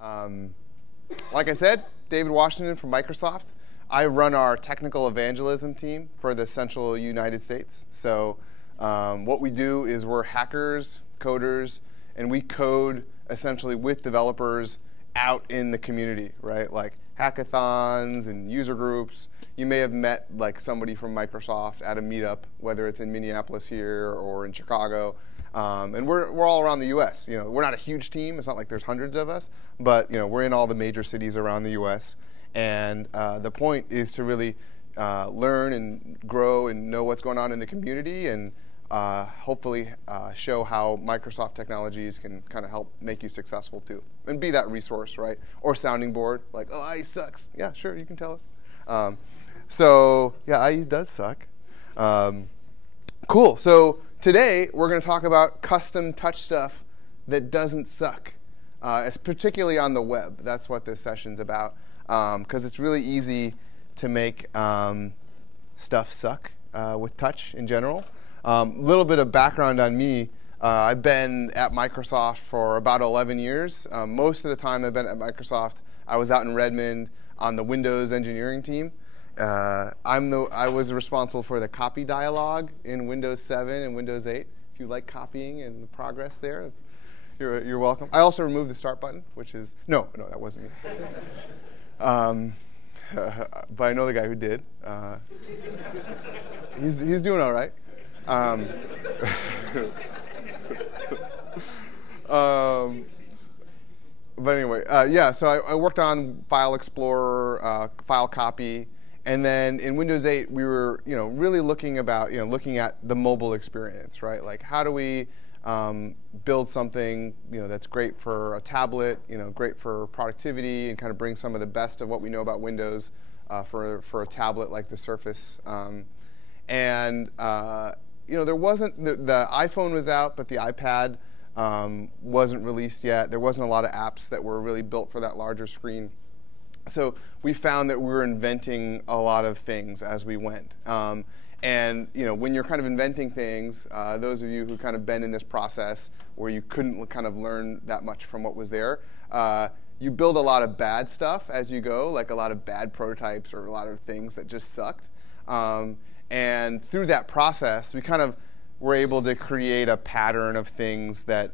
Um, like I said, David Washington from Microsoft. I run our technical evangelism team for the central United States. So what we do is we're hackers, coders, and we code essentially with developers out in the community, right? Like hackathons and user groups. You may have met like somebody from Microsoft at a meetup, whether it's in Minneapolis here or in Chicago. And we're all around the U.S. You know, we're not a huge team. It's not like there's hundreds of us, but you know, we're in all the major cities around the U.S. And the point is to really learn and grow and know what's going on in the community, and hopefully show how Microsoft technologies can kind of help make you successful too, and be that resource, right? Or sounding board, like, oh, IE sucks. Yeah, sure, you can tell us. So yeah, IE does suck. Cool. So today we're going to talk about custom touch stuff that doesn't suck. It's particularly on the web. That's what this session's about, because it's really easy to make stuff suck with touch in general. Little bit of background on me. I've been at Microsoft for about 11 years. Most of the time I've been at Microsoft, I was out in Redmond on the Windows engineering team. I was responsible for the copy dialog in Windows 7 and Windows 8. If you like copying and the progress there, you're welcome. I also removed the start button, which is, no, that wasn't me. But I know the guy who did. He's doing all right. But anyway, yeah, so I worked on File Explorer, File Copy. And then in Windows 8, we were, really looking at the mobile experience, right? Like, how do we build something, that's great for a tablet, great for productivity, and kind of bring some of the best of what we know about Windows for a tablet like the Surface. There wasn't the iPhone was out, but the iPad wasn't released yet. There wasn't a lot of apps that were really built for that larger screen. So we found that we were inventing a lot of things as we went. And when you're kind of inventing things, those of you who kind of been in this process where you couldn't kind of learn that much from what was there, you build a lot of bad stuff as you go, like a lot of bad prototypes or a lot of things that just sucked. And through that process, we kind of were able to create a pattern of things that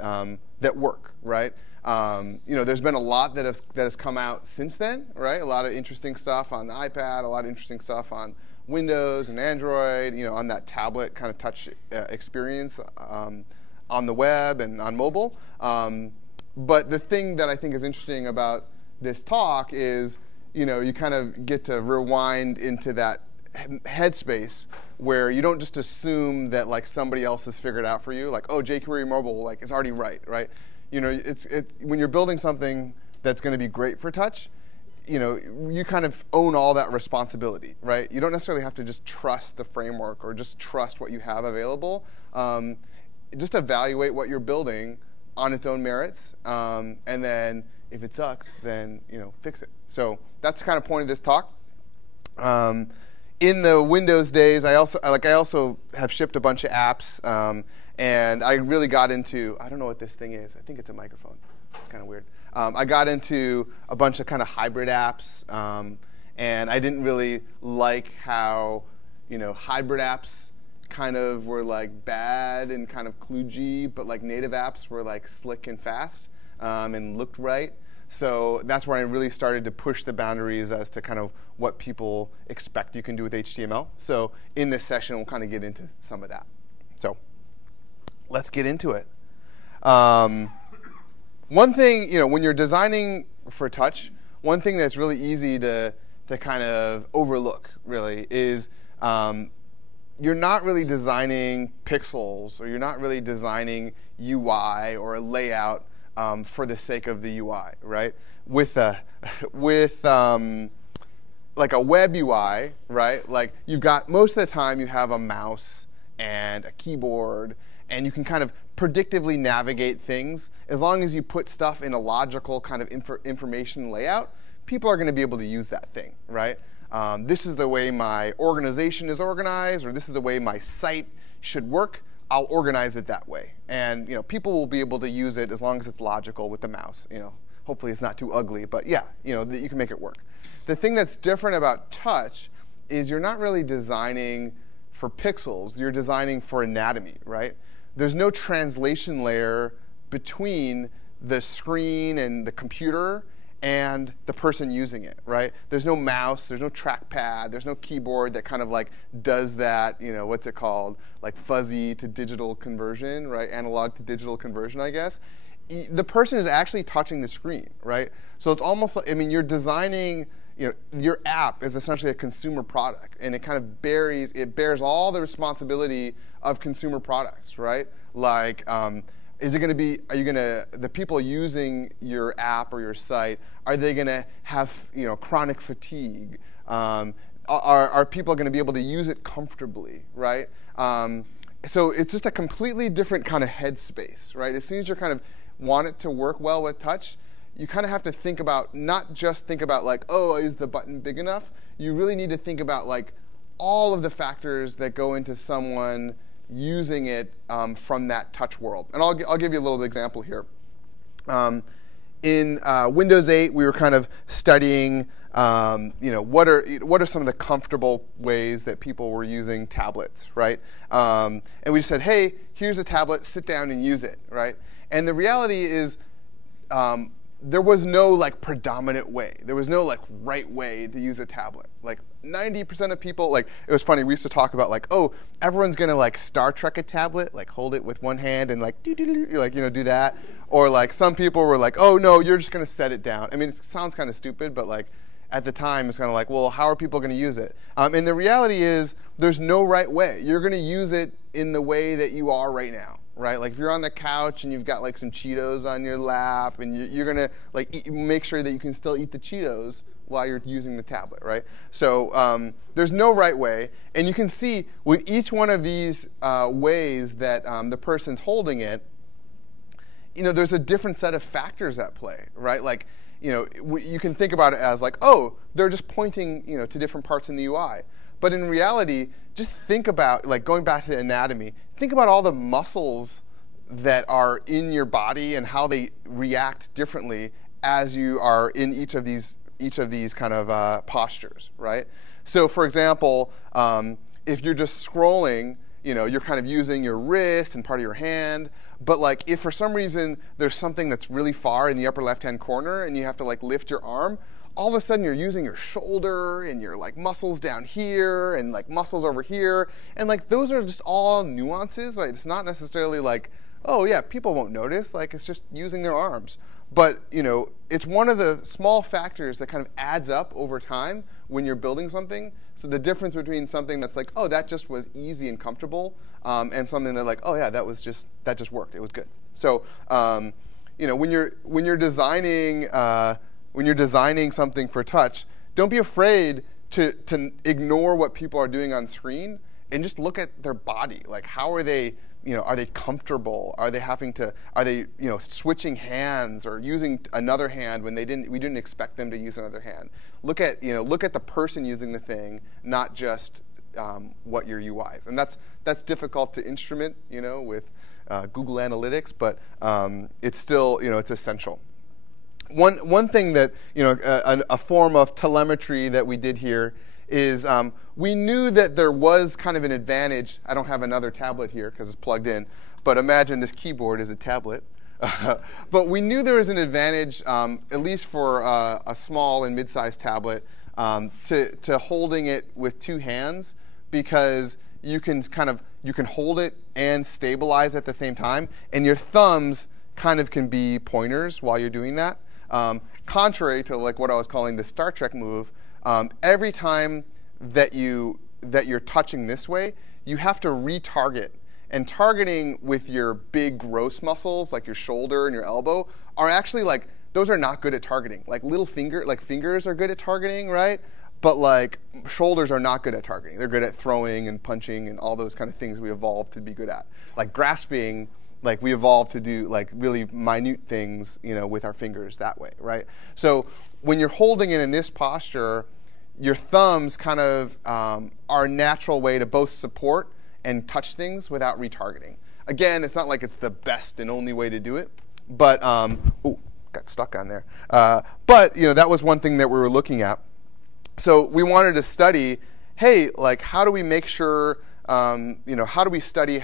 that work, right? There's been a lot that has come out since then, right? A lot of interesting stuff on the iPad, a lot of interesting stuff on Windows and Android, on that tablet kind of touch experience on the web and on mobile. But the thing that I think is interesting about this talk is, you kind of get to rewind into that headspace where you don't just assume that like somebody else has figured out for you, like, oh, jQuery mobile, like it's already right? It's when you're building something that's going to be great for touch, you kind of own all that responsibility, right? You don't necessarily have to just trust the framework or just trust what you have available. Just evaluate what you're building on its own merits, and then if it sucks, then fix it. So that's the kind of point of this talk. In the Windows days, I also have shipped a bunch of apps, and I really got into, I don't know what this thing is. I think it's a microphone. It's kind of weird. I got into a bunch of kind of hybrid apps, and I didn't really like how hybrid apps kind of were like bad and kind of kludgy, but like native apps were like slick and fast and looked right. So that's where I really started to push the boundaries as to kind of what people expect you can do with HTML. So in this session, we'll kind of get into some of that. So let's get into it. One thing, when you're designing for touch, one thing that's really easy to kind of overlook, really, is you're not really designing pixels, or you're not really designing UI or a layout for the sake of the UI, right? With like a web UI, right? Like you've got, most of the time you have a mouse and a keyboard, and you can kind of predictively navigate things. As long as you put stuff in a logical kind of information layout, people are going to be able to use that thing, right? This is the way my organization is organized, or this is the way my site should work. I'll organize it that way. And people will be able to use it as long as it's logical with the mouse. hopefully it's not too ugly, but yeah, that you can make it work. The thing that's different about touch is you're not really designing for pixels, you're designing for anatomy, right? There's no translation layer between the screen and the computer and the person using it, right? There's no mouse, there's no trackpad, there's no keyboard that kind of like does that, what's it called? Like fuzzy to digital conversion, right? Analog to digital conversion, I guess. The person is actually touching the screen, right? So it's almost like, you're designing, your app is essentially a consumer product, and it kind of bears all the responsibility of consumer products, right? Like, is it going to be, the people using your app or your site, are they going to have, chronic fatigue? Are people going to be able to use it comfortably, right? So it's just a completely different kind of headspace, right? As soon as you kind of want it to work well with touch, you kind of have to think about, not just think about like, oh, is the button big enough? You really need to think about like all of the factors that go into someone using it from that touch world. And I'll give you a little example here. In Windows 8, we were kind of studying, what are some of the comfortable ways that people were using tablets, right? And we just said, hey, here's a tablet, sit down and use it, right? And the reality is, there was no like predominant way. There was no like right way to use a tablet. Like 90% of people, like it was funny. We used to talk about like, oh, everyone's gonna like Star Trek a tablet, like hold it with one hand and like do that. Or like some people were like, oh no, you're just gonna set it down. It sounds kind of stupid, but like at the time it's kind of like, well, how are people gonna use it? And the reality is, there's no right way. You're gonna use it in the way that you are right now. Right, like if you're on the couch and you've got like some Cheetos on your lap, and you're gonna like make sure that you can still eat the Cheetos while you're using the tablet, right? So there's no right way, and you can see with each one of these ways that the person's holding it, there's a different set of factors at play, right? Like you can think about it as like, oh, they're just pointing to different parts in the UI. But in reality, just think about, like going back to the anatomy, think about all the muscles that are in your body and how they react differently as you are in each of these kind of postures, right? So for example, if you're just scrolling, you're kind of using your wrist and part of your hand. But like if for some reason there's something that's really far in the upper left-hand corner and you have to like lift your arm, all of a sudden you're using your shoulder and your like muscles down here and like muscles over here, and like those are just all nuances. Right? It's not necessarily like, oh yeah, people won't notice. Like it's just using their arms. But it's one of the small factors that kind of adds up over time when you're building something. So the difference between something that's like, oh, that just was easy and comfortable, and something that like, oh yeah, that just worked. It was good. So when you're designing. When you're designing something for touch, don't be afraid to ignore what people are doing on screen and just look at their body. Like, how are they, are they comfortable? Are they switching hands or using another hand when we didn't expect them to use another hand? Look at the person using the thing, not just what your UI is. And that's difficult to instrument, with Google Analytics, but it's still, it's essential. One thing that, a form of telemetry that we did here is we knew that there was kind of an advantage. I don't have another tablet here because it's plugged in, but imagine this keyboard is a tablet. But we knew there was an advantage, at least for a small and mid-sized tablet, to holding it with two hands, because you can hold it and stabilize at the same time, and your thumbs kind of can be pointers while you're doing that. Contrary to like what I was calling the Star Trek move, every time that you're touching this way, you have to retarget. And targeting with your big gross muscles, like your shoulder and your elbow, are actually like, those are not good at targeting. Like fingers are good at targeting, right? But like shoulders are not good at targeting. They're good at throwing and punching and all those kind of things we evolved to be good at. Like grasping, like we evolved to do like really minute things, with our fingers that way, right? So when you're holding it in this posture, your thumbs kind of are a natural way to both support and touch things without retargeting. Again, it's not like it's the best and only way to do it, but got stuck on there. But that was one thing that we were looking at. So we wanted to study, hey, like how do we make sure, how do we study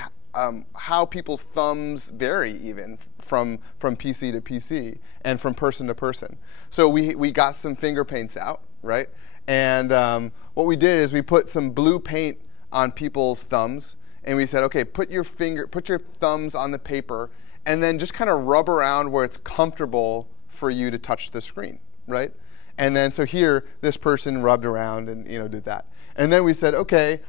how people's thumbs vary even from PC to PC and from person to person. So we got some finger paints out, right? And what we did is we put some blue paint on people's thumbs, and we said, okay, put your thumbs on the paper, and then just kind of rub around where it's comfortable for you to touch the screen, right? And then so here, this person rubbed around and did that. And then we said, okay,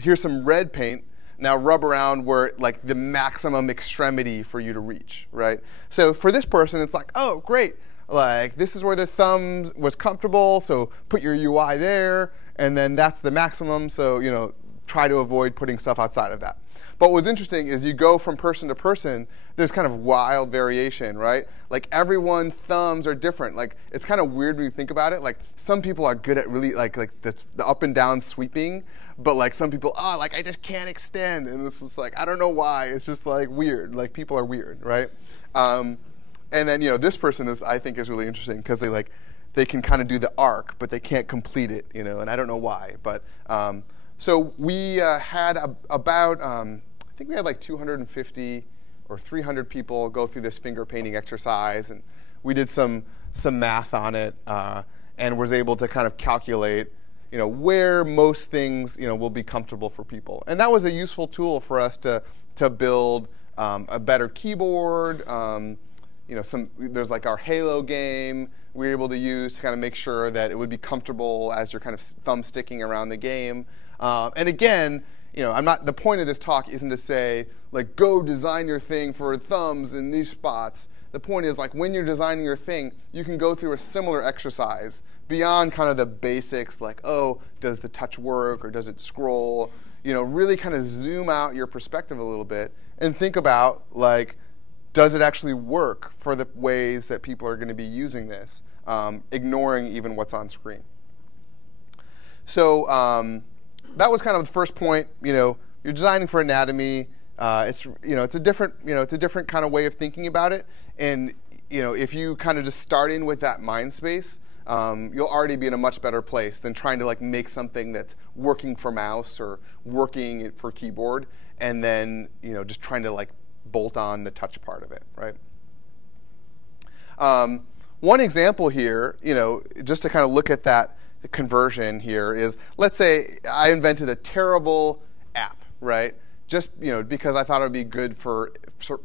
here's some red paint. Now rub around where like the maximum extremity for you to reach, right? So for this person, it's like, oh, great. Like this is where their thumb was comfortable, so put your UI there, and then that's the maximum. So try to avoid putting stuff outside of that. But what's interesting is you go from person to person, there's kind of wild variation, right? Like everyone's thumbs are different. Like it's kind of weird when you think about it. Like some people are good at really like the up and down sweeping, but like some people, like I just can't extend, and it's just like I don't know why. It's just like weird. Like people are weird, right? And then this person I think is really interesting because they can kind of do the arc, but they can't complete it, and I don't know why. But so we had about I think we had like 250 or 300 people go through this finger painting exercise, and we did some math on it, and was able to kind of calculate where most things will be comfortable for people. And that was a useful tool for us to build a better keyboard. There's like our Halo game we were able to use to kind of make sure that it would be comfortable as you're kind of thumb sticking around the game. And again, the point of this talk isn't to say like go design your thing for thumbs in these spots. The point is like when you're designing your thing, you can go through a similar exercise beyond kind of the basics like, oh, does the touch work or does it scroll? Really kind of zoom out your perspective a little bit and think about like, does it actually work for the ways that people are going to be using this, ignoring even what's on screen? So that was kind of the first point. You're designing for anatomy. It's a different kind of way of thinking about it. And if you kind of just start in with that mind space, you'll already be in a much better place than trying to like make something that's working for mouse or working for keyboard, and then just trying to like bolt on the touch part of it, right? One example here, just to kind of look at that conversion here is, let's say I invented a terrible app, right? Just because I thought it would be good for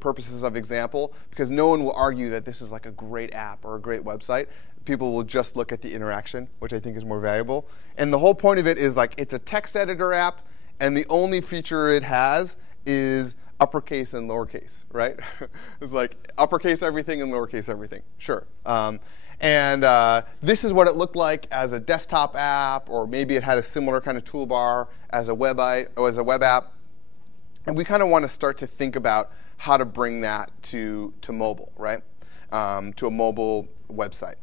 purposes of example, because no one will argue that this is like a great app or a great website. People will just look at the interaction, which I think is more valuable. And the whole point of it is like it's a text editor app, and the only feature it has is uppercase and lowercase, right? It's like uppercase everything and lowercase everything. Sure. And this is what it looked like as a desktop app, or maybe it had a similar kind of toolbar as a web app. And we kind of want to start to think about how to bring that to mobile, right? To a mobile website.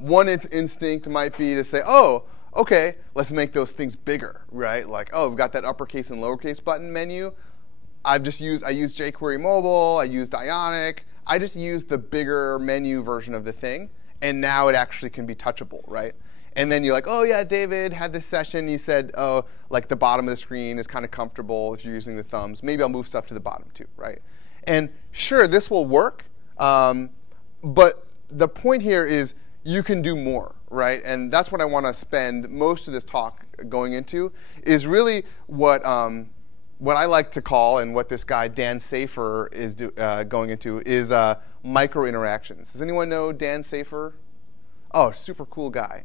One instinct might be to say, oh, okay, let's make those things bigger, right? Like, oh, we've got that uppercase and lowercase button menu. I used jQuery Mobile, I used Ionic. I just used the bigger menu version of the thing, and now it actually can be touchable, right? And then you're like, oh yeah, David had this session. He said, oh, like the bottom of the screen is kind of comfortable if you're using the thumbs. Maybe I'll move stuff to the bottom too, right? And sure, this will work, but the point here is you can do more, right? And that's what I want to spend most of this talk going into, is really what I like to call, and what this guy Dan Safer is going into, is micro interactions. Does anyone know Dan Safer? Oh, super cool guy.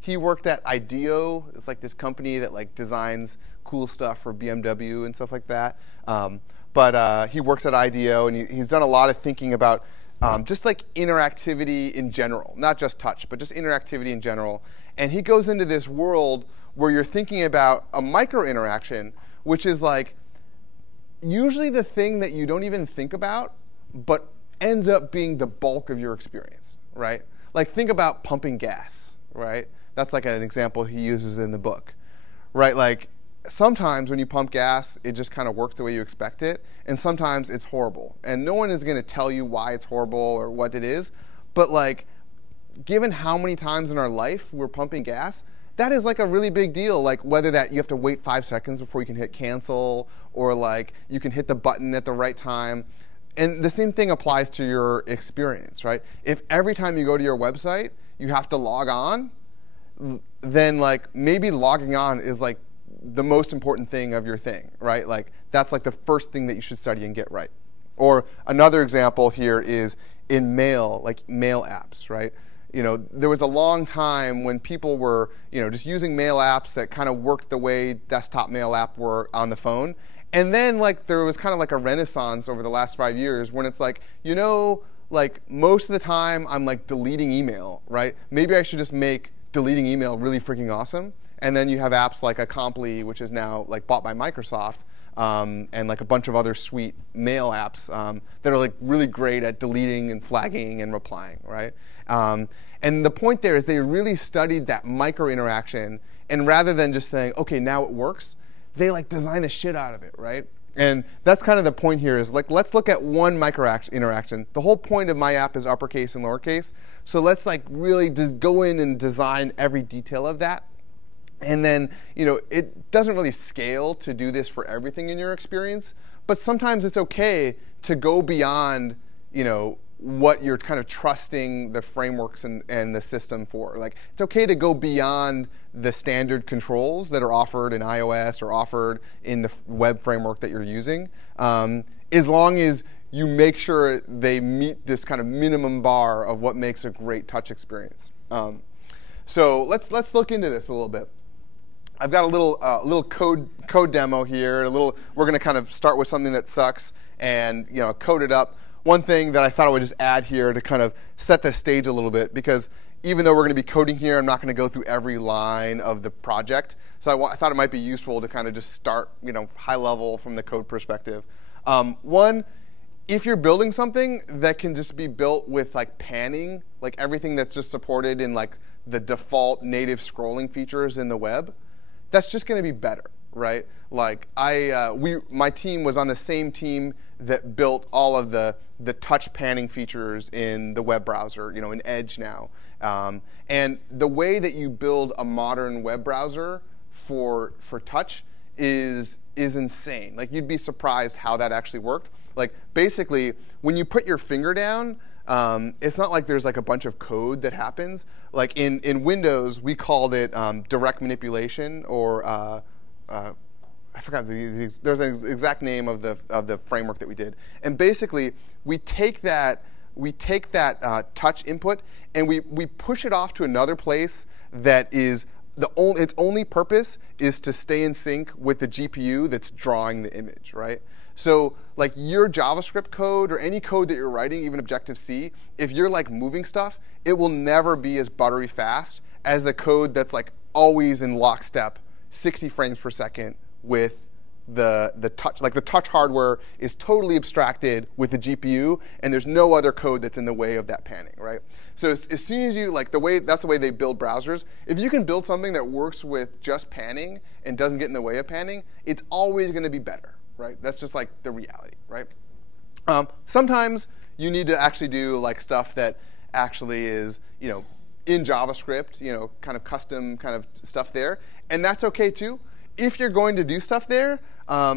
He worked at IDEO. It's like this company that like designs cool stuff for BMW and stuff like that. But he works at IDEO, and he's done a lot of thinking about just like interactivity in general, not just touch, but just interactivity in general. And he goes into this world where you're thinking about a micro interaction, which is like usually the thing that you don't even think about, but ends up being the bulk of your experience, right? Like think about pumping gas, right? That's like an example he uses in the book, right? Like sometimes when you pump gas, it just kind of works the way you expect it, and sometimes it's horrible. And no one is going to tell you why it's horrible or what it is, but like, given how many times in our life we're pumping gas, that is like a really big deal. Like whether that you have to wait 5 seconds before you can hit cancel, or like you can hit the button at the right time. And the same thing applies to your experience, right? If every time you go to your website, you have to log on, then like maybe logging on is like the most important thing of your thing, right? Like that's like the first thing that you should study and get right. Or another example here is in mail, like mail apps, right? There was a long time when people were, just using mail apps that kind of worked the way desktop mail app were on the phone. And then like there was kind of like a renaissance over the last 5 years when it's like, like most of the time I'm like deleting email, right? Maybe I should just make deleting email really freaking awesome. And then you have apps like Acompli, which is now like bought by Microsoft, and like a bunch of other sweet mail apps that are like really great at deleting and flagging and replying, right? And the point there is they really studied that micro interaction, and rather than just saying, okay, now it works, they like design the shit out of it, right? And that's kind of the point here is like, let's look at one micro interaction. The whole point of my app is uppercase and lowercase. So let's like really just go in and design every detail of that. And then, it doesn't really scale to do this for everything in your experience, but sometimes it's okay to go beyond, what you're kind of trusting the frameworks and the system for. Like, it's okay to go beyond the standard controls that are offered in iOS or offered in the web framework that you're using, as long as you make sure they meet this kind of minimum bar of what makes a great touch experience. So let's look into this a little bit. I've got a little code demo here. We're going to kind of start with something that sucks and code it up. One thing that I thought I would just add here to kind of set the stage a little bit, because even though we're going to be coding here, I'm not going to go through every line of the project. So I thought it might be useful to kind of just start high level from the code perspective. One, if you're building something that can just be built with like panning, like everything that's just supported in like the default native scrolling features in the web, that's just going to be better, right? Like my team was on the same team that built all of the touch panning features in the web browser, in Edge now. And the way that you build a modern web browser for touch is insane. Like you'd be surprised how that actually worked. Like basically, when you put your finger down, it's not like there's like a bunch of code that happens. Like in Windows, we called it direct manipulation, or I forgot there's an exact name of the framework that we did. And basically, we take that touch input and we push it off to another place that is its only purpose is to stay in sync with the GPU that's drawing the image, right? So like your JavaScript code or any code that you're writing, even Objective-C, if you're like moving stuff, it will never be as buttery fast as the code that's like always in lockstep, 60 frames per second with the touch. Like the touch hardware is totally abstracted with the GPU, and there's no other code that's in the way of that panning, right? So as soon as you, like that's the way they build browsers. If you can build something that works with just panning and doesn't get in the way of panning, it's always going to be better, right? That's just like the reality, right? Sometimes you need to actually do like stuff that actually is, in JavaScript, kind of custom kind of stuff there, and that's okay too. If you're going to do stuff there,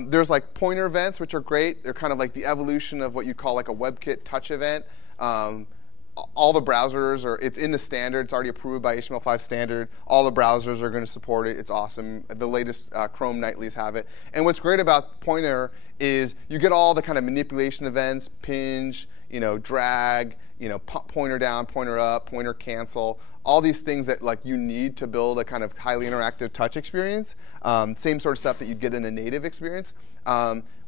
there's like pointer events, which are great. They're kind of like the evolution of what you call like a WebKit touch event. All the browsers it's in the standard. It's already approved by HTML5 standard. All the browsers are going to support it. It's awesome. The latest Chrome nightlies have it. And what's great about pointer is you get all the kind of manipulation events, pinch, drag, pointer down, pointer up, pointer cancel, all these things that like you need to build a kind of highly interactive touch experience. Same sort of stuff that you'd get in a native experience.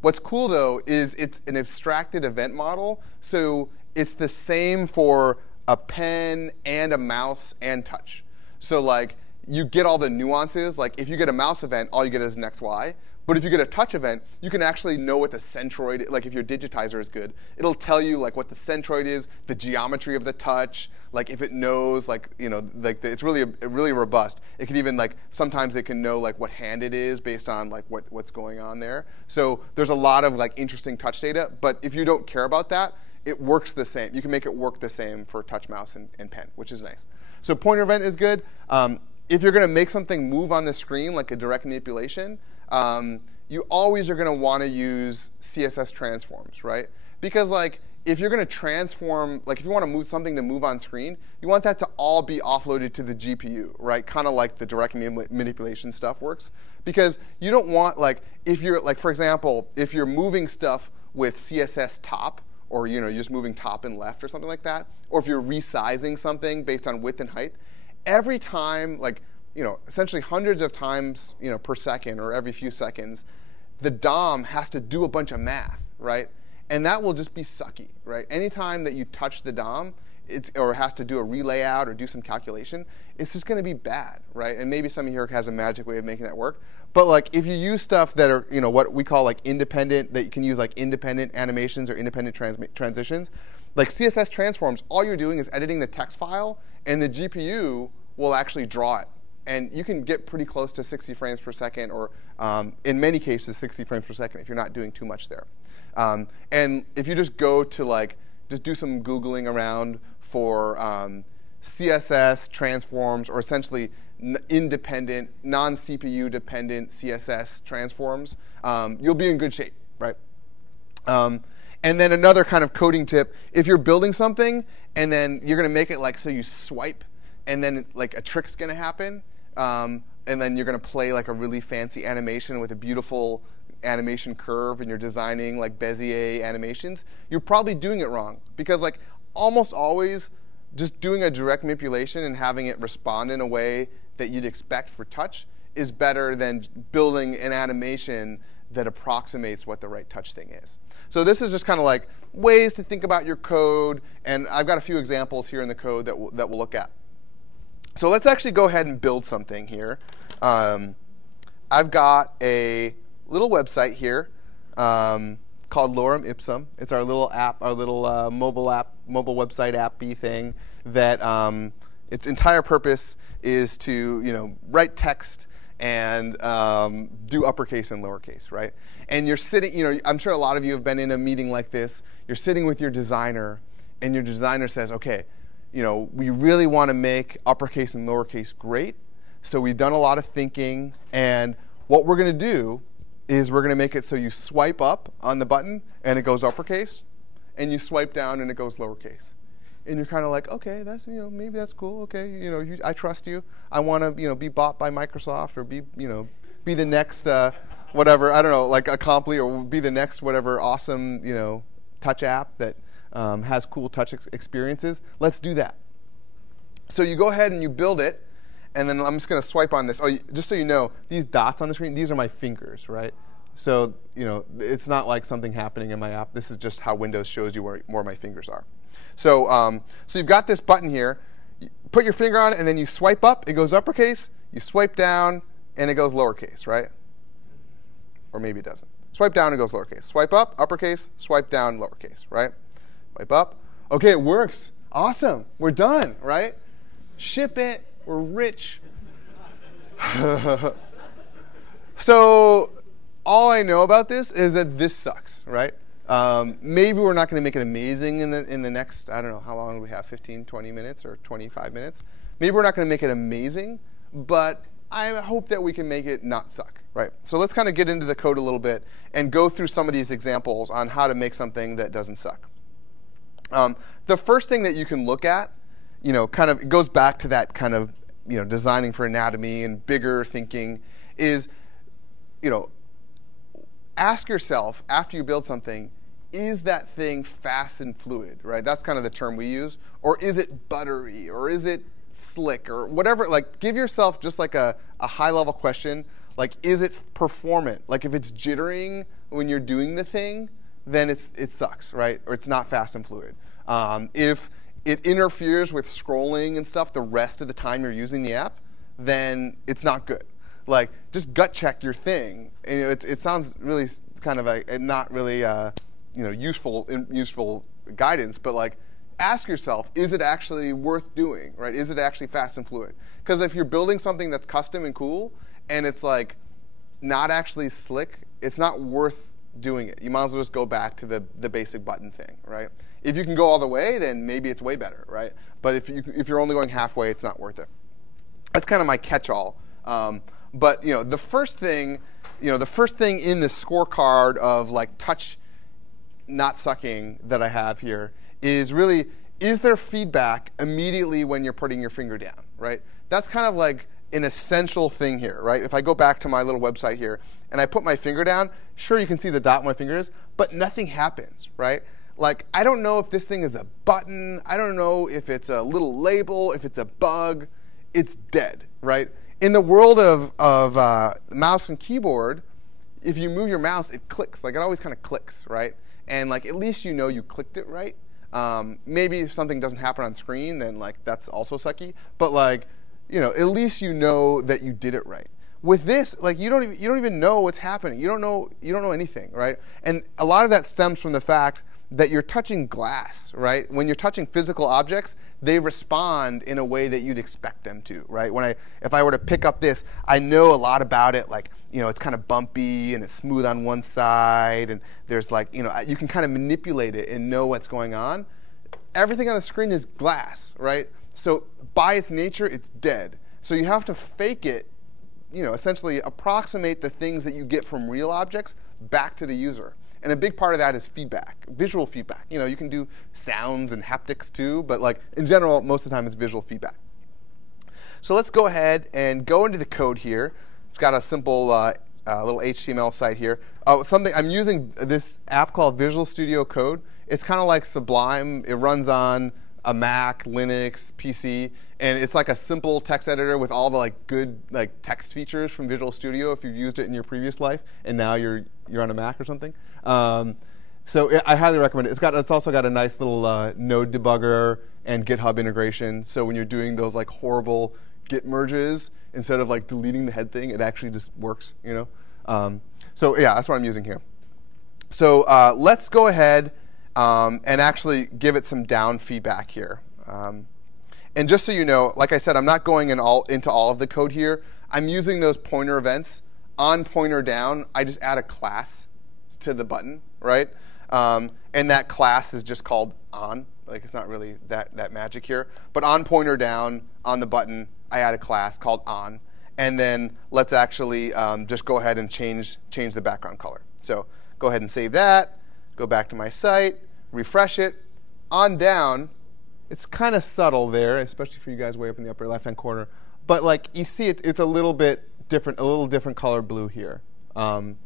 What's cool though is it's an abstracted event model, so it's the same for a pen and a mouse and touch. So like you get all the nuances. Like if you get a mouse event, all you get is an XY. But if you get a touch event, you can actually know what the centroid, like if your digitizer is good, it'll tell you like what the centroid is, the geometry of the touch, like if it knows, like, you know, like it's really really robust. It can even like sometimes it can know like what hand it is based on like what's going on there. So there's a lot of like interesting touch data. But if you don't care about that, it works the same. You can make it work the same for touch, mouse, and pen, which is nice. So pointer event is good. If you're going to make something move on the screen, like a direct manipulation, you always are going to want to use CSS transforms, right? Because like if you're going to transform, like if you want to move something to move on screen, you want that to all be offloaded to the GPU, right? Kind of like the direct manipulation stuff works. Because you don't want, like, if you're, like, for example, if you're moving stuff with CSS top, or you know, you're just moving top and left or something like that, or if you're resizing something based on width and height, every time, like, you know, essentially hundreds of times, you know, per second or every few seconds, the DOM has to do a bunch of math, right? And that will just be sucky, right? Anytime that you touch the DOM, or has to do a relayout or do some calculation, it's just going to be bad, right? And maybe somebody here has a magic way of making that work. But like, if you use stuff that are, you know, what we call like independent, that you can use like independent animations or independent transitions, like CSS transforms, all you're doing is editing the text file, and the GPU will actually draw it. And you can get pretty close to 60 frames per second, or in many cases 60 frames per second if you're not doing too much there. And if you just go to like, just do some Googling around for CSS transforms, or essentially independent, non-CPU dependent CSS transforms, you'll be in good shape, right? And then another kind of coding tip, if you're building something and then you're going to make it like so you swipe, and then like a trick's going to happen, and then you're going to play like a really fancy animation with a beautiful animation curve, and you're designing like Bezier animations, you're probably doing it wrong. Because like almost always, just doing a direct manipulation and having it respond in a way that you'd expect for touch is better than building an animation that approximates what the right touch thing is. So this is just kind of like ways to think about your code, and I've got a few examples here in the code that we'll look at. So let's actually go ahead and build something here. I've got a little website here called Lorem Ipsum. It's our little app, our little mobile website appy thing that its entire purpose is to, you know, write text and do uppercase and lowercase, right? And you're sitting, you know, I'm sure a lot of you have been in a meeting like this. You're sitting with your designer, and your designer says, okay, you know, we really want to make uppercase and lowercase great. So we've done a lot of thinking, and what we're going to do is we're going to make it so you swipe up on the button and it goes uppercase, and you swipe down and it goes lowercase. And you're kind of like, okay, that's, you know, maybe that's cool. Okay, you know, I trust you. I want to, you know, be bought by Microsoft, or be, you know, be the next whatever, I don't know, like Acompli, or be the next whatever awesome, you know, touch app that has cool touch experiences. Let's do that. So you go ahead and you build it. And then I'm just going to swipe on this. Oh, just so you know, these dots on the screen, these are my fingers, right? So, you know, it's not like something happening in my app. This is just how Windows shows you where my fingers are. So, so you've got this button here. You put your finger on it, and then you swipe up. It goes uppercase. You swipe down, and it goes lowercase, right? Or maybe it doesn't. Swipe down, it goes lowercase. Swipe up, uppercase. Swipe down, lowercase, right? Swipe up. OK, it works. Awesome. We're done, right? Ship it. We're rich. So all I know about this is that this sucks, right? Maybe we're not going to make it amazing in the next, I don't know, how long do we have, 15, 20 minutes or 25 minutes? Maybe we're not going to make it amazing, but I hope that we can make it not suck, right? So let's kind of get into the code a little bit and go through some of these examples on how to make something that doesn't suck. The first thing that you can look at, you know, kind of, it goes back to that kind of, you know, designing for anatomy and bigger thinking, is, you know, ask yourself after you build something, is that thing fast and fluid, right? That's kind of the term we use. Or is it buttery? Or is it slick? Or whatever. Like, give yourself just like a high-level question. Like, is it performant? Like, if it's jittering when you're doing the thing, then it sucks, right? Or it's not fast and fluid. If it interferes with scrolling and stuff the rest of the time you're using the app, then it's not good. like just gut check your thing. And, it sounds really kind of not really useful guidance, but like ask yourself, is it actually worth doing, right? Is it actually fast and fluid? Because if you're building something that's custom and cool and it's like not actually slick, it's not worth doing it. You might as well just go back to the basic button thing, right? If you can go all the way, then maybe it's way better, right? But if you're only going halfway, it's not worth it. That's kind of my catch-all. But the first thing in the scorecard of like touch not sucking that I have here is really, is there feedback immediately when you're putting your finger down, right? That's kind of like an essential thing here, right? If I go back to my little website here and I put my finger down, sure, you can see the dot where my finger is, but nothing happens, right? Like, I don't know if this thing is a button. I don't know if it's a little label, if it's a bug. It's dead, right? In the world of mouse and keyboard, if you move your mouse, it clicks. Like, it always kind of clicks, right? And like, at least you know you clicked it right. Maybe if something doesn't happen on screen, then like that's also sucky. But like, at least you know that you did it right. With this, like you don't even know what's happening. You don't know anything, right? And a lot of that stems from the fact that you're touching glass, right? When you're touching physical objects, they respond in a way that you'd expect them to, right? If I were to pick up this, I know a lot about it. Like, it's kind of bumpy and it's smooth on one side, and there's like, you can kind of manipulate it and know what's going on. Everything on the screen is glass, right? So by its nature, it's dead. So you have to fake it, essentially approximate the things that you get from real objects back to the user. And a big part of that is feedback, visual feedback. You can do sounds and haptics too, but like in general, most of the time it's visual feedback. So let's go ahead and go into the code here. It's got a simple little HTML site here. I'm using this app called Visual Studio Code. It's kind of like Sublime. It runs on a Mac, Linux, PC, and it's like a simple text editor with all the like good like text features from Visual Studio if you've used it in your previous life, and now you're on a Mac or something. So I highly recommend it. It's also got a nice little node debugger and GitHub integration. So when you're doing those like horrible Git merges, instead of like deleting the head thing, it actually just works. So yeah, that's what I'm using here. So let's go ahead and actually give it some down feedback here. And just so you know, like I said, I'm not going into all of the code here. I'm using those pointer events. On pointer down, I just add a class to the button, right? And that class is just called on. Like, it's not really that magic here. But on pointer down, on the button, I add a class called on. And then let's actually just go ahead and change the background color. So go ahead and save that. Go back to my site. Refresh it. On down, it's kind of subtle there, especially for you guys way up in the upper left-hand corner. But like you see, it's a little bit different, a little different color blue here. And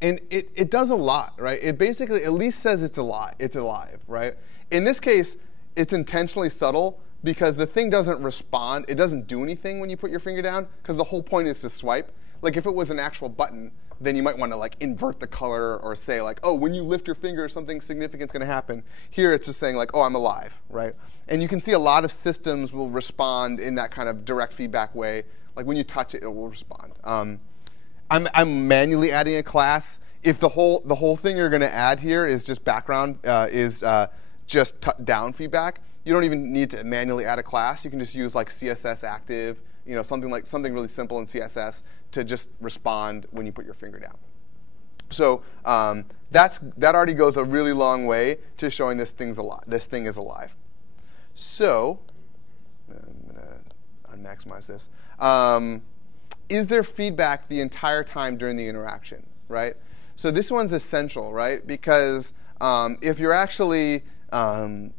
it does a lot, right? It basically at least says it's alive, right? In this case, it's intentionally subtle because the thing doesn't respond. It doesn't do anything when you put your finger down because the whole point is to swipe. Like if it was an actual button, then you might want to like invert the color or say like, oh, when you lift your finger, something significant's going to happen. Here it's just saying like, oh, I'm alive, right? And you can see a lot of systems will respond in that kind of direct feedback way. Like when you touch it, it will respond. I'm manually adding a class. If the whole thing you're going to add here is just background, just down feedback, you don't even need to manually add a class. You can just use like CSS active, something really simple in CSS to just respond when you put your finger down. So that already goes a really long way to showing this thing is alive. So I'm going to unmaximize this. Is there feedback the entire time during the interaction, right? So this one's essential, right? Because if you're actually, the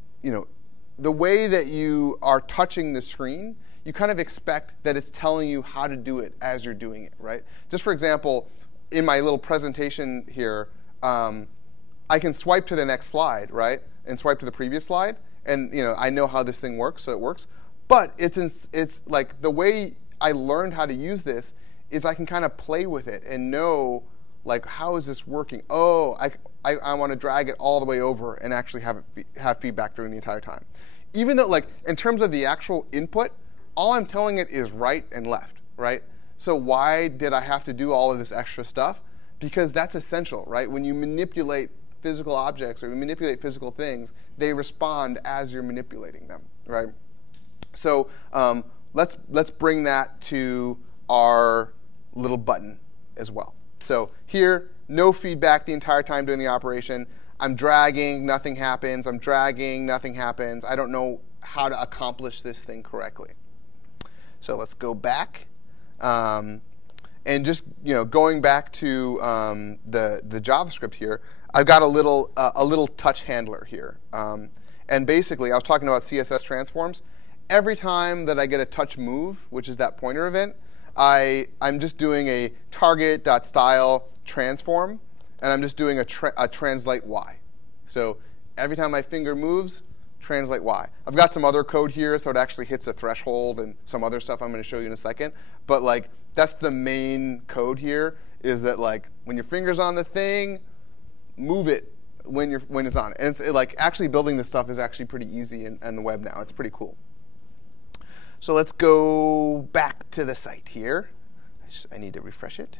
way that you are touching the screen, you kind of expect that it's telling you how to do it as you're doing it, right? Just for example, in my little presentation here, I can swipe to the next slide, right? And swipe to the previous slide. And I know how this thing works, so it works. But it's like the way I learned how to use this is I can kind of play with it and know, like, how is this working? Oh, I want to drag it all the way over and actually have feedback during the entire time. Even though, like, in terms of the actual input, all I'm telling it is right and left, right? So why did I have to do all of this extra stuff? Because that's essential, right? When you manipulate physical objects or you manipulate physical things, they respond as you're manipulating them, right? So let's bring that to our little button as well. So here, no feedback the entire time during the operation. I'm dragging, nothing happens. I'm dragging, nothing happens. I don't know how to accomplish this thing correctly. So let's go back. And just going back to the JavaScript here, I've got a little touch handler here. And basically, I was talking about CSS transforms. Every time that I get a touch move, which is that pointer event, I'm just doing a target.style transform, and I'm just doing a translate y. So every time my finger moves, translate y. I've got some other code here, so it actually hits a threshold and some other stuff I'm going to show you in a second. But like that's the main code here, is that like when your finger's on the thing, move it when it's on. And it's like actually building this stuff is actually pretty easy in the web now. It's pretty cool. So let's go back to the site here. I need to refresh it.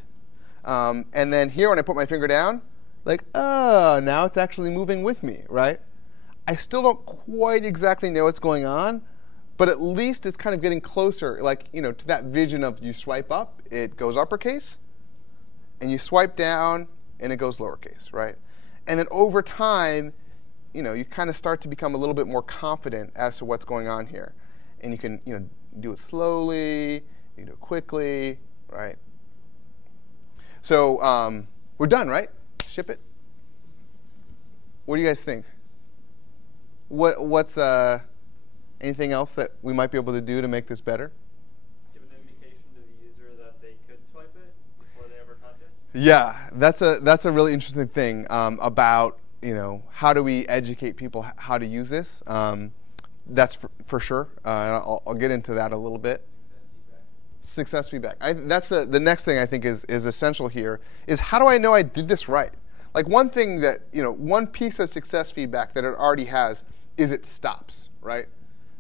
And then here, when I put my finger down, like, oh, now it's actually moving with me, right? I still don't quite exactly know what's going on, but at least it's kind of getting closer, like, to that vision of you swipe up, it goes uppercase, and you swipe down, and it goes lowercase, right? And then over time, you kind of start to become a little bit more confident as to what's going on here. And you can, do it slowly, you can do it quickly, right? So we're done, right? Ship it. What do you guys think? What's anything else that we might be able to do to make this better? Give an indication to the user that they could swipe it before they ever touch it? Yeah, that's a really interesting thing about how do we educate people how to use this. That's for sure. And I'll get into that a little bit. Success feedback. That's the next thing I think is essential here, is how do I know I did this right? Like one thing that, one piece of success feedback that it already has is it stops, right?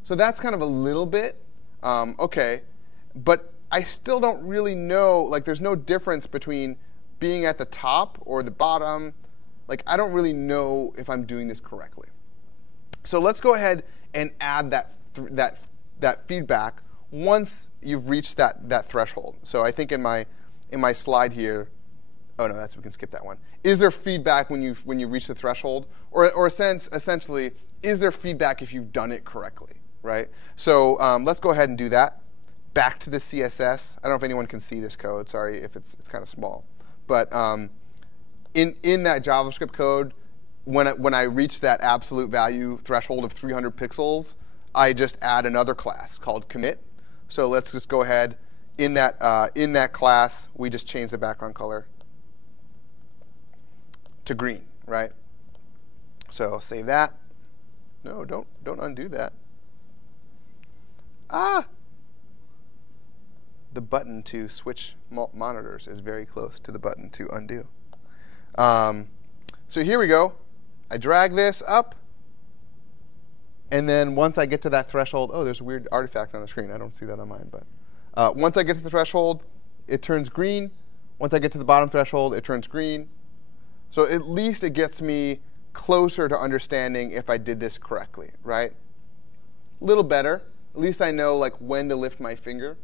So that's kind of a little bit, okay. But I still don't really know, like there's no difference between being at the top or the bottom. Like I don't really know if I'm doing this correctly. So let's go ahead and add that feedback once you've reached that threshold. So I think in my slide here, oh no, we can skip that one. Is there feedback when you reach the threshold, or essentially, is there feedback if you've done it correctly, right? So let's go ahead and do that. Back to the CSS. I don't know if anyone can see this code. Sorry if it's kind of small, but in that JavaScript code, when I reach that absolute value threshold of 300 pixels, I just add another class called commit. So let's just go ahead. In that class, we just change the background color to green, right? So I'll save that. No, don't undo that. The button to switch monitors is very close to the button to undo. So here we go. I drag this up, and then once I get to that threshold, oh, there's a weird artifact on the screen. I don't see that on mine, but once I get to the threshold, it turns green. Once I get to the bottom threshold, it turns green. So at least it gets me closer to understanding if I did this correctly, right? A little better. At least I know like when to lift my finger.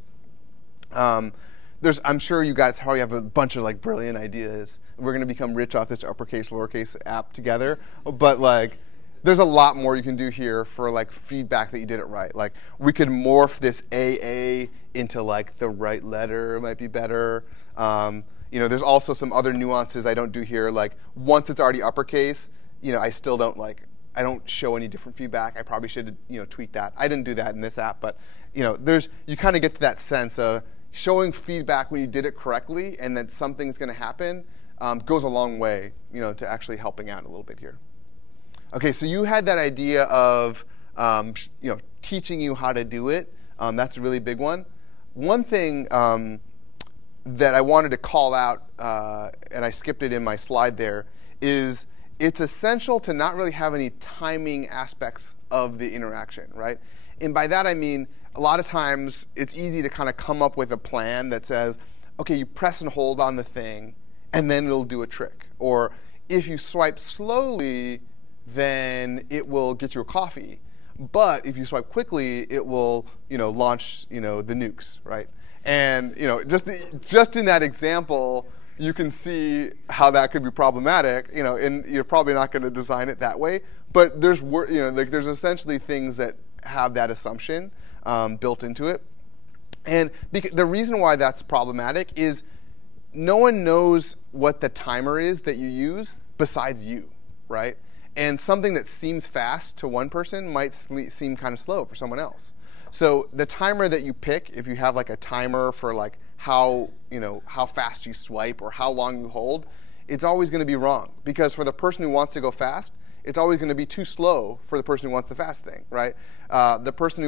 I'm sure you guys probably have a bunch of like brilliant ideas. We're going to become rich off this uppercase, lowercase app together. But like, there's a lot more you can do here for like feedback that you did it right. Like we could morph this AA into like the right letter might be better. There's also some other nuances I don't do here. Like once it's already uppercase, I still don't I don't show any different feedback. I probably should tweak that. I didn't do that in this app, but you kind of get to that sense of showing feedback when you did it correctly and that something's going to happen goes a long way, to actually helping out a little bit here. Okay, so you had that idea of teaching you how to do it. That's a really big one. One thing that I wanted to call out, and I skipped it in my slide there, is it's essential to not really have any timing aspects of the interaction, right? And by that I mean, a lot of times it's easy to kind of come up with a plan that says, okay, you press and hold on the thing, and then it'll do a trick. Or if you swipe slowly, then it will get you a coffee. But if you swipe quickly, it will, launch, the nukes, right? And, just in that example, you can see how that could be problematic, and you're probably not going to design it that way. But there's, there's essentially things that have that assumption built into it. And the reason why that's problematic is no one knows what the timer is that you use besides you, right? And something that seems fast to one person might seem kind of slow for someone else. So the timer that you pick, if you have like a timer for like how fast you swipe or how long you hold, it's always going to be wrong. Because for the person who wants to go fast, it's always going to be too slow for the person who wants the fast thing, right? The person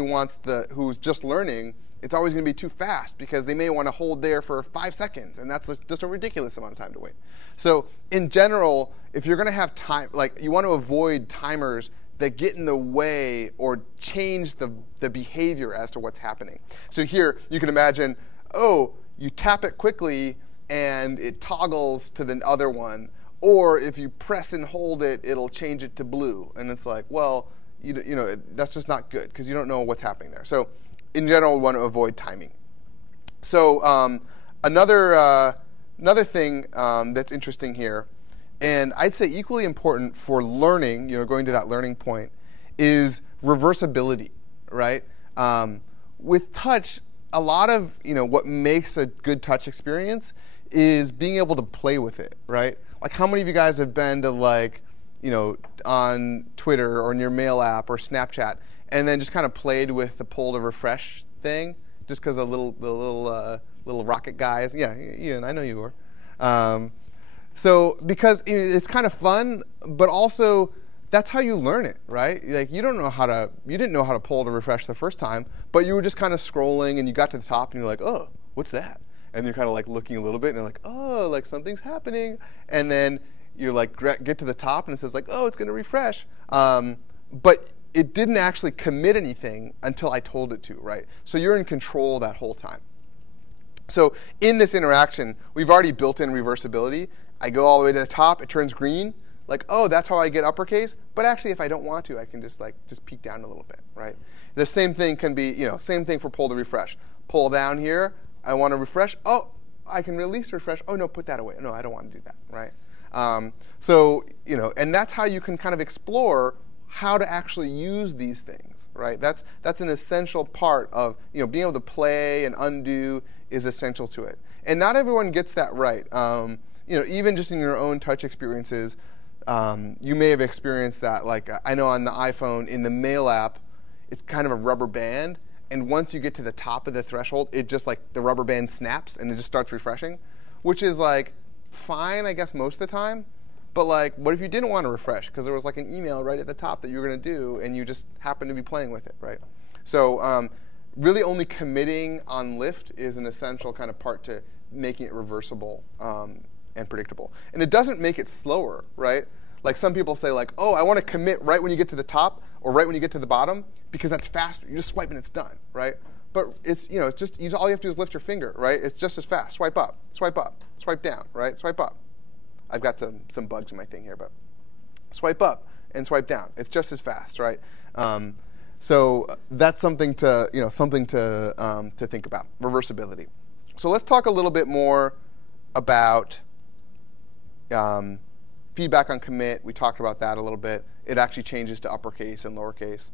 who's just learning, it's always going to be too fast because they may want to hold there for 5 seconds, and that's just a ridiculous amount of time to wait. So in general, if you're going to have time, like you want to avoid timers that get in the way or change the behavior as to what's happening. So here you can imagine, you tap it quickly and it toggles to the other one, or if you press and hold it, it'll change it to blue, and it's like, well, that's just not good because you don't know what's happening there. So in general, we want to avoid timing. So another thing that's interesting here, and I'd say equally important for learning, going to that learning point, is reversibility, right? With touch, a lot of what makes a good touch experience is being able to play with it, right? Like how many of you guys have been to on Twitter or in your mail app or Snapchat, and then just kind of played with the pull to refresh thing, just because the little rocket guys. Yeah, Ian, I know you were. So because it's kind of fun, but also that's how you learn it, right? Like you didn't know how to pull to refresh the first time, but you were just kind of scrolling and you got to the top and you're like, oh, what's that? And you're kind of like looking a little bit and you're like, oh, like something's happening. And then you're like get to the top and it says like, oh, it's going to refresh. But it didn't actually commit anything until I told it to, right? So you're in control that whole time. So in this interaction, we've already built in reversibility. I go all the way to the top, it turns green. Like, oh, that's how I get uppercase. But actually, if I don't want to, I can just peek down a little bit, right? The same thing can be, same thing for pull to refresh. Pull down here, I want to refresh. Oh, I can release refresh. Oh, no, put that away. No, I don't want to do that, right? And that's how you can kind of explore how to actually use these things, right? That's an essential part of, being able to play and undo is essential to it. And not everyone gets that right. Even just in your own touch experiences, you may have experienced that. Like I know on the iPhone, in the Mail app, it's kind of a rubber band. And once you get to the top of the threshold, it just like the rubber band snaps and it just starts refreshing, which is like fine, I guess, most of the time. But like, what if you didn't want to refresh because there was like an email right at the top that you were going to do and you just happened to be playing with it, right? So really only committing on lift is an essential kind of part to making it reversible and predictable. And it doesn't make it slower, right? Like some people say like, oh, I want to commit right when you get to the top or right when you get to the bottom because that's faster. You just swipe and it's done, right? But it's, it's just, all you have to do is lift your finger, right? It's just as fast. Swipe up, swipe down, right? Swipe up. I've got some bugs in my thing here, but swipe up and swipe down. It's just as fast, right? So that's something to, to think about, reversibility. So let's talk a little bit more about feedback on commit. We talked about that a little bit. It actually changes to uppercase and lowercase.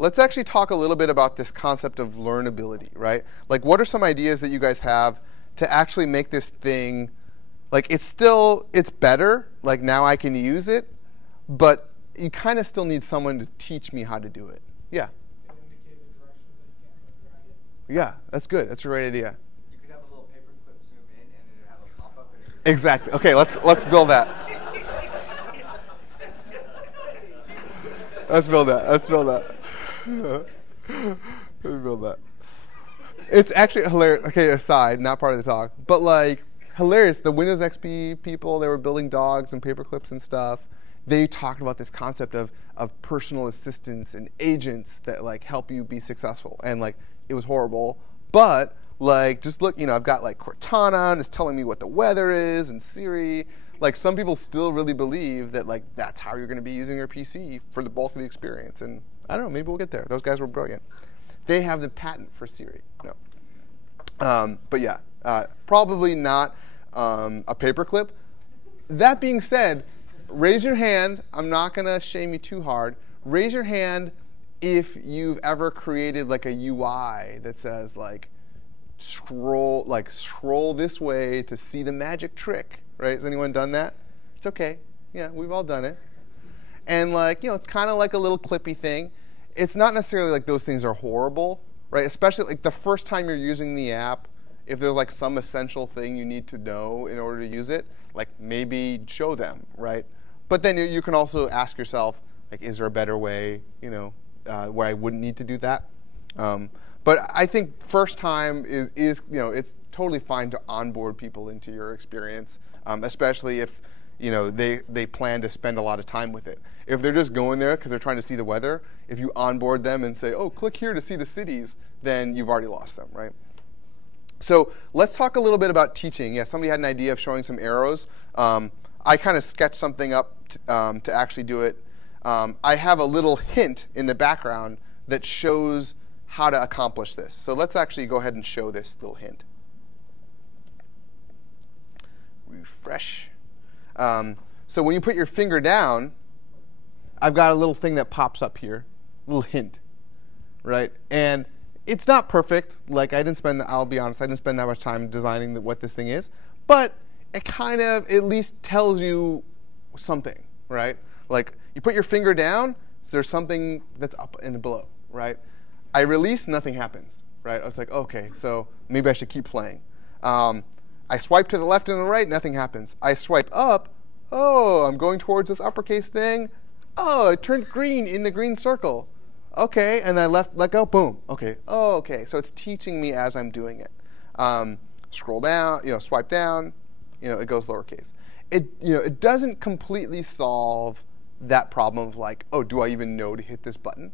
Let's actually talk a little bit about this concept of learnability, right? Like, what are some ideas that you guys have to actually make this thing, like, it's better. Like, now I can use it, but you kind of still need someone to teach me how to do it. Yeah. Yeah, that's good. That's a great idea. You could have a little paperclip zoom in, and it'd have a pop-up. Exactly. Okay, let's build that. Let's build that. Let's build that. It's actually hilarious. Okay, aside, not part of the talk, but like hilarious. The Windows XP people, they were building dogs and paperclips and stuff, they talked about this concept of personal assistants and agents that like help you be successful. And like it was horrible, but like just look, I've got like Cortana and it's telling me what the weather is, and Siri. Like some people still really believe that like that's how you're going to be using your PC for the bulk of the experience. And I don't know, maybe we'll get there. Those guys were brilliant. They have the patent for Siri. No. But yeah, probably not a paperclip. That being said, raise your hand. I'm not going to shame you too hard. Raise your hand if you've ever created like a UI that says like scroll this way to see the magic trick. Right? Has anyone done that? It's okay. Yeah, we've all done it. And like, it's kind of like a little clippy thing. It's not necessarily like those things are horrible, right? Especially like the first time you're using the app, if there's like some essential thing you need to know in order to use it, like maybe show them, right? But then you can also ask yourself, like, is there a better way, where I wouldn't need to do that? But I think first time is it's totally fine to onboard people into your experience, especially if they plan to spend a lot of time with it. If they're just going there because they're trying to see the weather, if you onboard them and say, oh, click here to see the cities, then you've already lost them, right? So let's talk a little bit about teaching. Yeah, somebody had an idea of showing some arrows. I kind of sketched something up to actually do it. I have a little hint in the background that shows how to accomplish this. So let's actually go ahead and show this little hint. Refresh. So when you put your finger down, I've got a little thing that pops up here, a little hint, right? And it's not perfect. Like I'll be honest, I didn't spend that much time designing what this thing is, but it kind of at least tells you something, right? Like you put your finger down, so there's something that's up and below, right? I release, nothing happens, right? I was like, okay, so maybe I should keep playing. I swipe to the left and the right, nothing happens. I swipe up, oh, I'm going towards this uppercase thing. Oh, it turned green in the green circle. Okay, and then I let go, boom. Okay, oh, okay. So it's teaching me as I'm doing it. Scroll down, swipe down, it goes lowercase. It doesn't completely solve that problem of like, oh, do I even know to hit this button?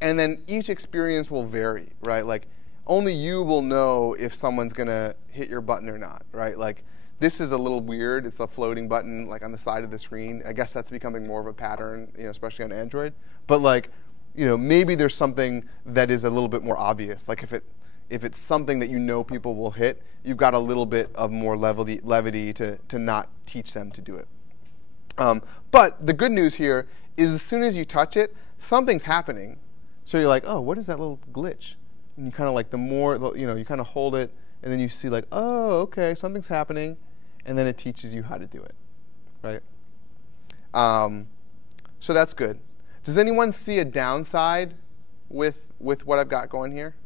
And then each experience will vary, right? Like only you will know if someone's gonna hit your button or not, right? Like this is a little weird. It's a floating button like on the side of the screen. I guess that's becoming more of a pattern, especially on Android. But like, maybe there's something that is a little bit more obvious. Like if it's something that people will hit, you've got a little bit of more levity to not teach them to do it. But the good news here is as soon as you touch it, something's happening. So you're like, oh, what is that little glitch? And you kind of like you kind of hold it, and then you see like, oh, okay, something's happening, and then it teaches you how to do it, right? So that's good. Does anyone see a downside with what I've got going here?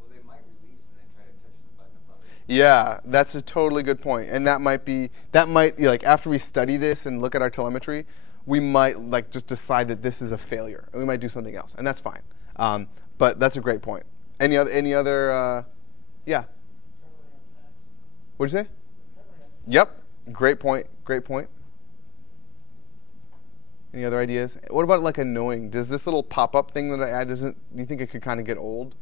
Well, they might release and then try to touch the button above it. Yeah, that's a totally good point. And that might like after we study this and look at our telemetry, we might like just decide that this is a failure, and we might do something else, and that's fine. But that's a great point. Any other? Yeah. What'd you say? Yep. Great point. Great point. Any other ideas? What about like annoying? Does this little pop-up thing that I add, do you think it could kind of get old?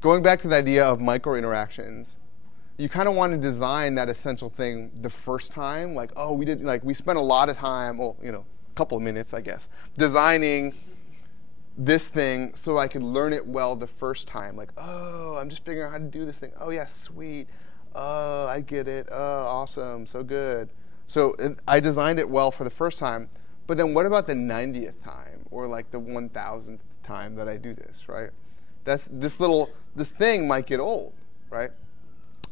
Going back to the idea of micro interactions, you kind of want to design that essential thing the first time. Like, oh, we spent a lot of time, a couple of minutes, I guess, designing this thing so I could learn it well the first time. Like, oh, I'm just figuring out how to do this thing. Oh, yeah, sweet. Oh, I get it. Oh, awesome. So good. So I designed it well for the first time. But then what about the 90th time or like the 1,000th time that I do this, right? This thing might get old, right?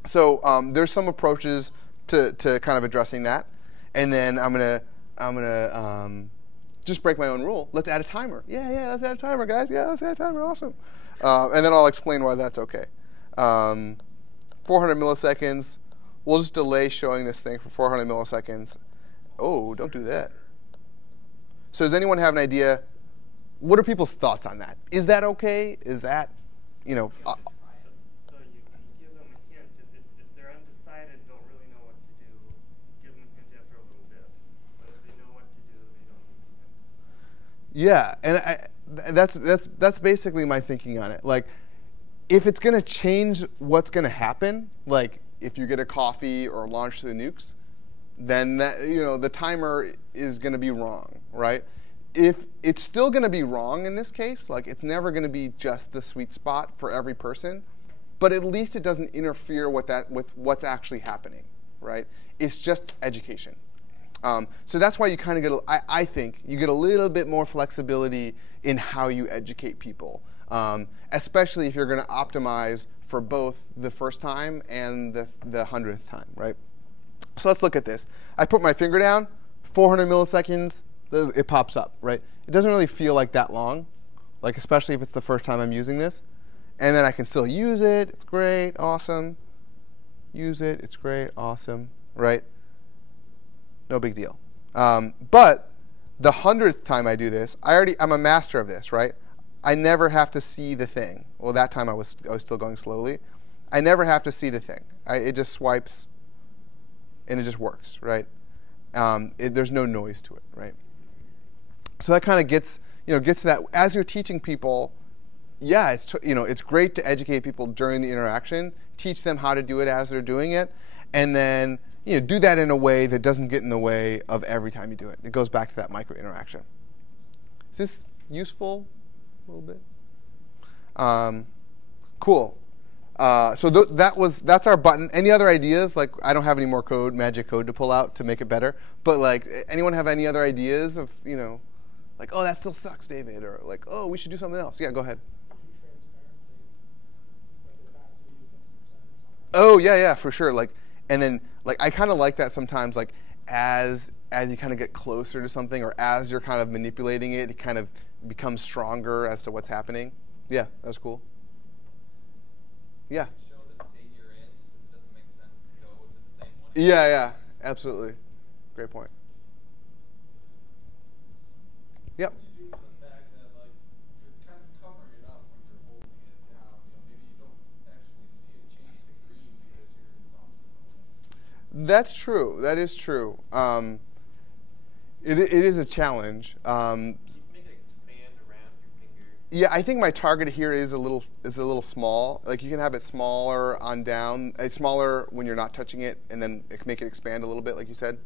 So there's some approaches to kind of addressing that. And then I'm gonna just break my own rule. Let's add a timer. Yeah, let's add a timer, guys. Yeah, let's add a timer. Awesome. And then I'll explain why that's okay. 400 milliseconds. We'll just delay showing this thing for 400 milliseconds. Oh, don't do that. So does anyone have an idea? What are people's thoughts on that? Is that okay? Is that, So you give them a hint. If they're undecided, don't really know what to do, give them a hint after a little bit. But if they know what to do, Yeah, and that's basically my thinking on it. Like, if it's going to change what's going to happen, like if you get a coffee or launch the nukes, then the timer is going to be wrong, right? If it's still going to be wrong in this case, like it's never going to be just the sweet spot for every person, but at least it doesn't interfere with what's actually happening, right? It's just education. So that's why you kind of get, I think, you get a little bit more flexibility in how you educate people, especially if you're going to optimize for both the first time and the 100th time, right? So let's look at this. I put my finger down, 400 milliseconds, it pops up, right? It doesn't really feel like that long, like especially if it's the first time I'm using this. And then I can still use it. It's great, awesome. Use it, it's great, awesome, right? No big deal. But the 100th time I do this, I'm a master of this, right? I never have to see the thing. Well, that time I was still going slowly. I never have to see the thing. It just swipes, and it just works, right? There's no noise to it, right? So that kind of gets to that. As you're teaching people, yeah, it's great to educate people during the interaction, teach them how to do it as they're doing it, and then do that in a way that doesn't get in the way of every time you do it. It goes back to that micro interaction. Is this useful? A little bit. Cool. So that's our button. Any other ideas? Like, I don't have any more magic code to pull out to make it better. But like, anyone have any other ideas of like, oh, that still sucks, David, or like, oh, we should do something else. Yeah, go ahead. Oh yeah, for sure. Like, and then like I kind of like that sometimes. Like as you kind of get closer to something, or as you're kind of manipulating it, it kind of becomes stronger as to what's happening. Yeah, that's cool. Yeah. Show the state you're in, since it doesn't make sense to go to the same one. Yeah, absolutely. Great point. Yep. What do you do for the fact that like you're kind of covering it up when you're holding it down? Maybe you don't actually see it change to green because your thumb's in the way. That's true. That is true. It is a challenge. You can make it expand around your finger. Yeah, I think my target here is a little small. Like you can have it smaller on down. It's smaller when you're not touching it, and then make it expand a little bit, like you said,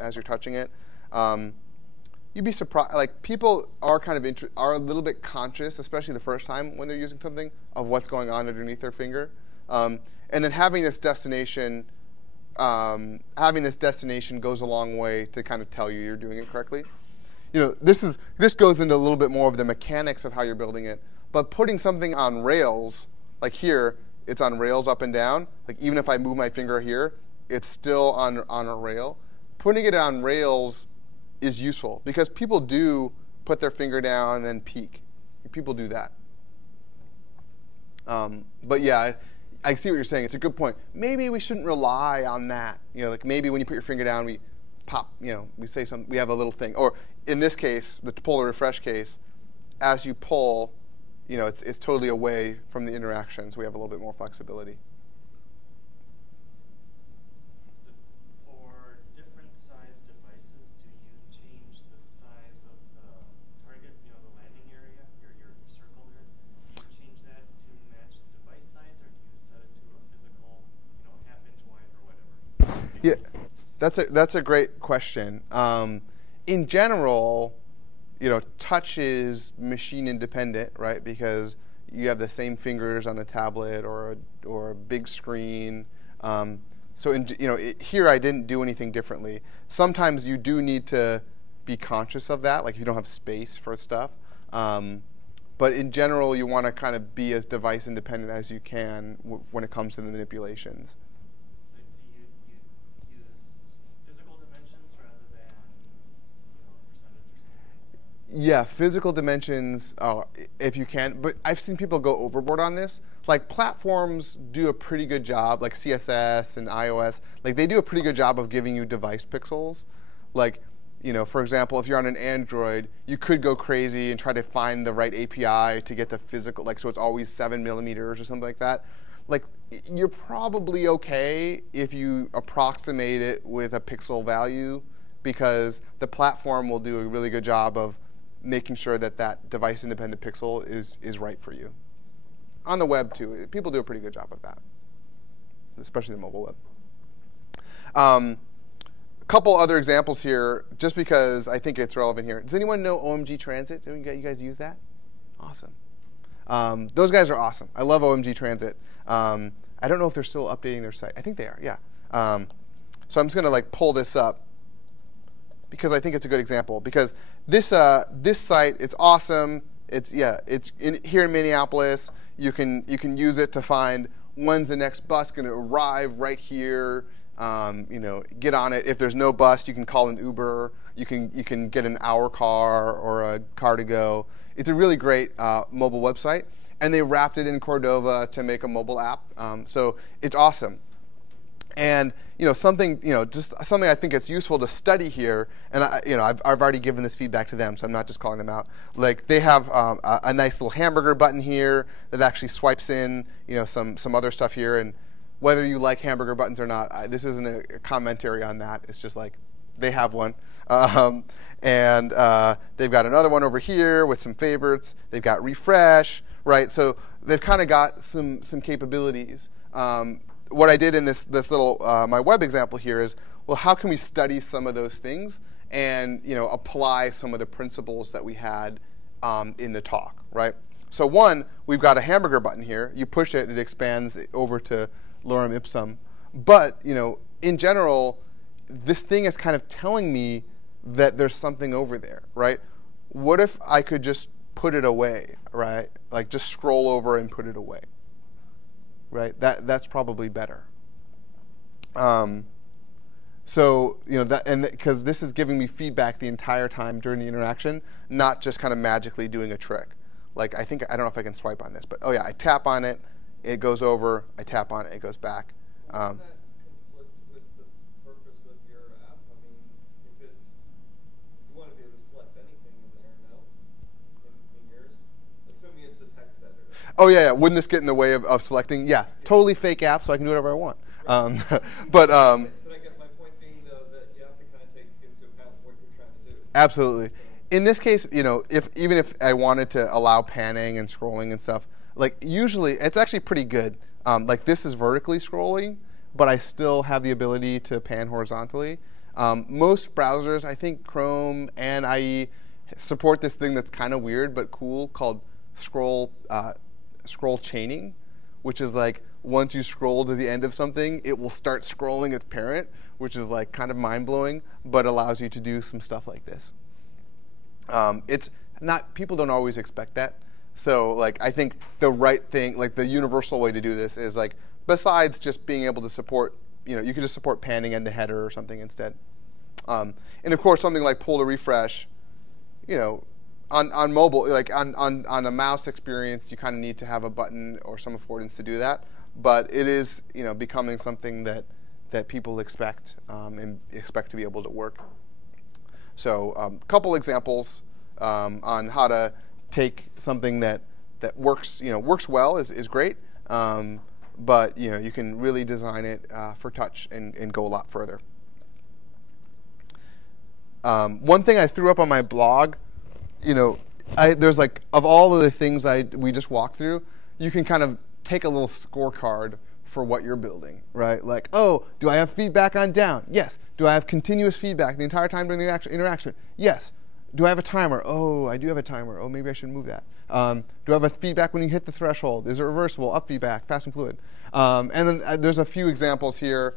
as you're touching it. You'd be surprised. Like people are kind of are a little bit conscious, especially the first time when they're using something, of what's going on underneath their finger, and then having this destination goes a long way to kind of tell you you're doing it correctly. This goes into a little bit more of the mechanics of how you're building it. But putting something on rails, like here, it's on rails up and down. Like even if I move my finger here, it's still on a rail. Putting it on rails is useful because people do put their finger down and then peek. People do that. But yeah, I see what you're saying. It's a good point. Maybe we shouldn't rely on that. Like maybe when you put your finger down, we pop. We say something. We have a little thing. Or in this case, the polar refresh case, as you pull, it's totally away from the interaction, so we have a little bit more flexibility. For different size devices, do you change the size of the target, the landing area, your circle there? Do you change that to match the device size, or do you set it to a physical, half-inch wide or whatever? Yeah, that's a great question. In general, touch is machine independent, right? Because you have the same fingers on a tablet or a big screen. So here I didn't do anything differently. Sometimes you do need to be conscious of that, like if you don't have space for stuff. But in general, you want to kind of be as device independent as you can when it comes to the manipulations. So you use physical dimensions rather than percentage or something? Yeah, physical dimensions, if you can. But I've seen people go overboard on this. Like platforms do a pretty good job, like CSS and iOS. Like they do a pretty good job of giving you device pixels. Like, for example, if you're on an Android, you could go crazy and try to find the right API to get the physical, like so it's always 7 millimeters or something like that. Like you're probably okay if you approximate it with a pixel value, because the platform will do a really good job of making sure that that device-independent pixel is right for you. On the web, too. People do a pretty good job of that, especially the mobile web. A couple other examples here, just because I think it's relevant here. Does anyone know OMG Transit? Do you guys use that? Awesome. Those guys are awesome. I love OMG Transit. I don't know if they're still updating their site. I think they are, yeah. So I'm just going to pull this up because I think it's a good example. Because this site, it's awesome. It's here in Minneapolis. You can use it to find when's the next bus going to arrive right here. Get on it. If there's no bus, you can call an Uber. You can get an hour car or a car to go. It's a really great mobile website, and they wrapped it in Cordova to make a mobile app. So it's awesome. And just something I think it's useful to study here. And I've already given this feedback to them, so I'm not just calling them out. Like they have a nice little hamburger button here that actually swipes in some other stuff here. And whether you like hamburger buttons or not, this isn't a commentary on that. It's just like they have one. And they've got another one over here with some favorites. They've got refresh, right? So they've kind of got some capabilities. What I did in this little my web example here is, well, how can we study some of those things and apply some of the principles that we had in the talk, right? So one, we've got a hamburger button here. You push it, it expands over to lorem ipsum. But in general, this thing is kind of telling me that there's something over there, right? What if I could just put it away, right? Like just scroll over and put it away, right? That's probably better. So because this is giving me feedback the entire time during the interaction, not just kind of magically doing a trick. Like I don't know if I can swipe on this, but oh yeah, I tap on it, it goes over. I tap on it, it goes back. Doesn't that conflict with the purpose of your app? I mean, if you want to be able to select anything in there, no? In yours? Assuming it's a text editor. Oh, yeah. Wouldn't this get in the way of selecting? Yeah. Totally fake app, so I can do whatever I want. But I get my point being, though, that you have to kind of take into account what you're trying to do. Absolutely. In this case, even if I wanted to allow panning and scrolling and stuff, usually it's actually pretty good. This is vertically scrolling, but I still have the ability to pan horizontally. Most browsers, I think Chrome and IE, support this thing that's kind of weird but cool called scroll chaining, which is once you scroll to the end of something, it will start scrolling its parent, which is kind of mind-blowing, but allows you to do some stuff like this. People don't always expect that. So I think the right thing, the universal way to do this is besides just being able to support, you could just support panning and the header or something instead. And of course, something like pull to refresh, on mobile, on a mouse experience, you kind of need to have a button or some affordance to do that. But it is, becoming something that people expect and expect to be able to work. So a couple examples on how to take something that works well is great, but you can really design it for touch and go a lot further. One thing I threw up on my blog, there's of all of the things we just walked through, you can kind of take a little scorecard for what you're building, right? Oh, do I have feedback on down? Yes. Do I have continuous feedback the entire time during the interaction? Yes. Do I have a timer? Oh, I do have a timer. Oh, maybe I should move that. Do I have a feedback when you hit the threshold? Is it reversible? Up feedback, fast and fluid. And then there's a few examples here.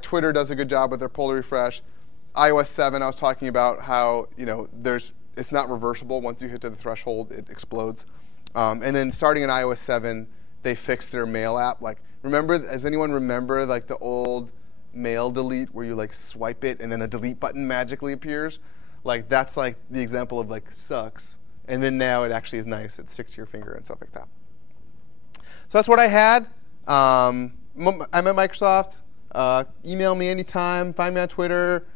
Twitter does a good job with their pull to refresh. iOS 7, I was talking about how it's not reversible. Once you hit to the threshold, it explodes. And then starting in iOS 7, they fixed their mail app. Does anyone remember the old mail delete where you swipe it and then a delete button magically appears? That's the example of sucks. And then now it actually is nice. It sticks to your finger and stuff like that. So that's what I had. I'm at Microsoft. Email me anytime. Find me on Twitter.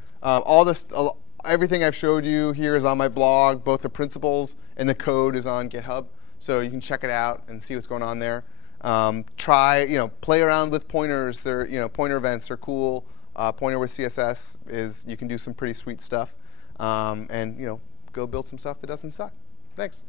Everything I've showed you here is on my blog. Both the principles and the code is on GitHub. So you can check it out and see what's going on there. Play around with pointers. Pointer events are cool. Pointer with CSS you can do some pretty sweet stuff. And go build some stuff that doesn't suck. Thanks.